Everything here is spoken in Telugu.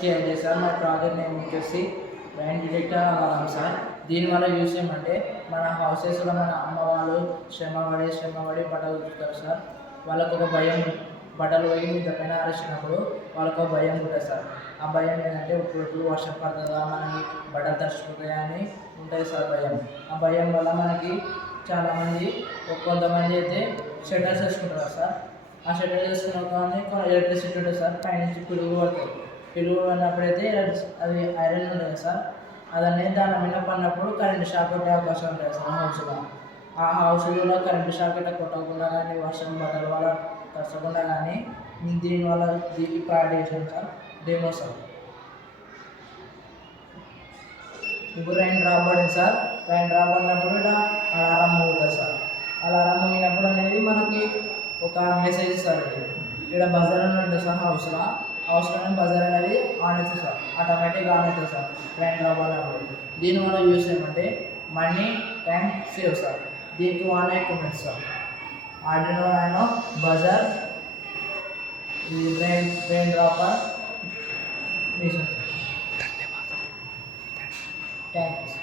KLA sir. మా ప్రాజెక్ట్ నేమ్ వచ్చేసి రైన్ డిటెక్టర్ అలారం సార్. దీనివల్ల యూస్ ఏమంటే మన హౌసెస్లో మన అమ్మ వాళ్ళు శ్రమపడి బట్టలు ఉతుకుతారు సార్. వాళ్ళకు ఒక భయం, బట్టలు పోయి మీద పైన ఆరేసినప్పుడు వాళ్ళకు భయం ఉంటుంది సార్. ఆ భయం ఏంటంటే ఇప్పుడు వర్షం పడుతుందా, మనకి బట్టలు తడిచిపోతాయా అని ఉంటుంది సార్ భయం. ఆ భయం వల్ల మనకి చాలామంది కొంతమంది అయితే షట్టర్స్ వేసుకుంటారు సార్. ఆ షట్టర్ వేసుకున్న కానీ ఎలక్ట్రిసిటీ ఉంటుంది సార్. పైనుంచి పిడుగు పడుతుంది. పిడుగు పడినప్పుడైతే అది ఐరన్ ఉంటుంది సార్. అదన్నీ దాని మీద పడినప్పుడు కరెంట్ షాక్ కొట్టే అవకాశం ఉంటుంది సార్ హౌస్లో. ఆ హౌస్లో కరెంట్ షాక్ ఇట్లా కొట్టకుండా కానీ వర్షం బట్టల వల్ల తడచకుండా కానీ దీనివల్ల పాడేసాం సార్. Demo sir. ఇప్పుడు రైన్ డ్రాప్ పడింది సార్. రైన్ డ్రాప్ పడినప్పుడు ఇలా అలారం మోగుతుంది సార్. అలారం మోగినప్పుడు అనేది మనకి ఒక మెసేజ్ సార్. ఇక్కడ బజార్ అని ఉంటుంది సార్. హౌస్లోనే బజార్ అనేది ఆన్ అవుతుంది సార్. ఆటోమేటిక్గా ఆన్ అవుతుంది సార్ రైన్ డ్రాప్ పడినప్పుడు. దీనివల్ల యూస్ ఏమంటే మనీ టైం సేవ్ సార్. దీనికి 1 equipment sir. Arduino nano buzzer rain dropper machine. Thank you.